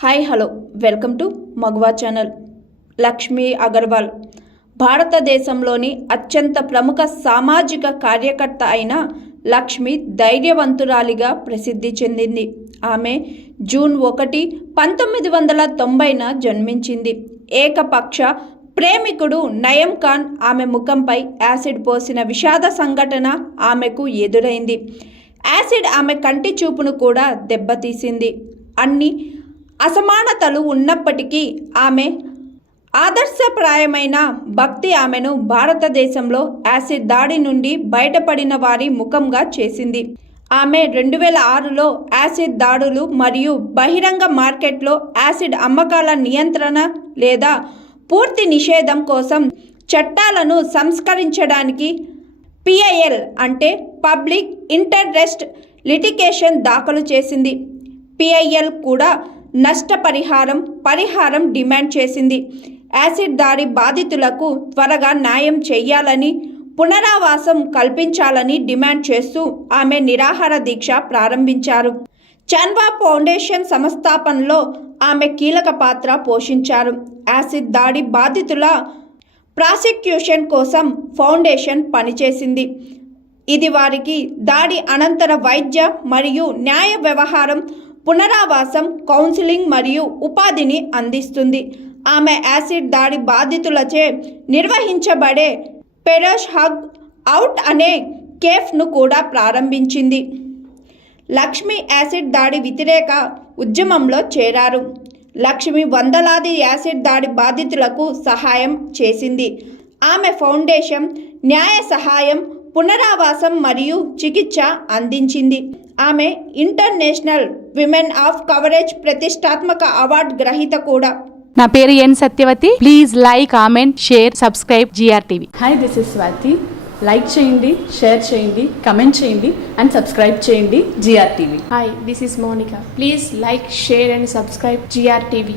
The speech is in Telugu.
Hi hello. వెల్కమ్ టు మగవా ఛానల్. లక్ష్మీ అగర్వాల్. భారతదేశంలోని అత్యంత ప్రముఖ సామాజిక కార్యకర్త అయిన లక్ష్మి ధైర్యవంతురాలిగా ప్రసిద్ధి చెందింది. ఆమె జూన్ ఒకటి పంతొమ్మిది వందల తొంభైన జన్మించింది. ఏకపక్ష ప్రేమికుడు నయం ఖాన్ ఆమె ముఖంపై యాసిడ్ పోసిన విషాద సంఘటన ఆమెకు ఎదురైంది. యాసిడ్ ఆమె కంటి చూపును కూడా దెబ్బతీసింది. అన్ని అసమానతలు ఉన్నప్పటికీ ఆమె ఆదర్శప్రాయమైన భక్తి ఆమెను భారతదేశంలో యాసిడ్ దాడి నుండి బయటపడిన వారి ముఖంగా చేసింది. ఆమె రెండు వేల ఆరులో యాసిడ్ దాడులు మరియు బహిరంగ మార్కెట్లో యాసిడ్ అమ్మకాల నియంత్రణ లేదా పూర్తి నిషేధం కోసం చట్టాలను సంస్కరించడానికి పిఐఎల్ అంటే పబ్లిక్ ఇంటరెస్ట్ లిటికేషన్ దాఖలు చేసింది. పిఐఎల్ కూడా నష్టపరిహారం పరిహారం డిమాండ్ చేసింది. యాసిడ్ దాడి బాధితులకు త్వరగా న్యాయం చేయాలని పునరావాసం కల్పించాలని డిమాండ్ చేస్తూ ఆమె నిరాహార దీక్ష ప్రారంభించారు. చన్వా ఫౌండేషన్ సంస్థాపనలో ఆమె కీలక పాత్ర పోషించారు. యాసిడ్ దాడి బాధితుల ప్రాసిక్యూషన్ కోసం ఫౌండేషన్ పనిచేసింది. ఇది వారికి దాడి అనంతర వైద్య మరియు న్యాయ వ్యవహారం పునరావాసం కౌన్సిలింగ్ మరియు ఉపాధిని అందిస్తుంది. ఆమె యాసిడ్ దాడి బాధితులచే నిర్వహించబడే పెరష్ హగ్ అవుట్ అనే కేఫ్ను కూడా ప్రారంభించింది. లక్ష్మి యాసిడ్ దాడి వ్యతిరేక ఉద్యమంలో చేరారు. లక్ష్మి వందలాది యాసిడ్ దాడి బాధితులకు సహాయం చేసింది. ఆమె ఫౌండేషన్ న్యాయ సహాయం పునరావాసం మరియు చికిత్స అందించింది. ఆమె ఇంటర్నేషనల్ విమెన్ ఆఫ్ కవరేజ్ ప్రతిష్టాత్మక అవార్డు గ్రహీత కూడా. నా పేరు N Satyavathi. Please like comment share subscribe G R TV hi this is Swathi like చేయండి షేర్ చేయండి కమెంట్ చేయండి అండ్ సబ్స్క్రైబ్ చేయండి G R TV Hi, this is Monica. Please like, share, and subscribe GRTV.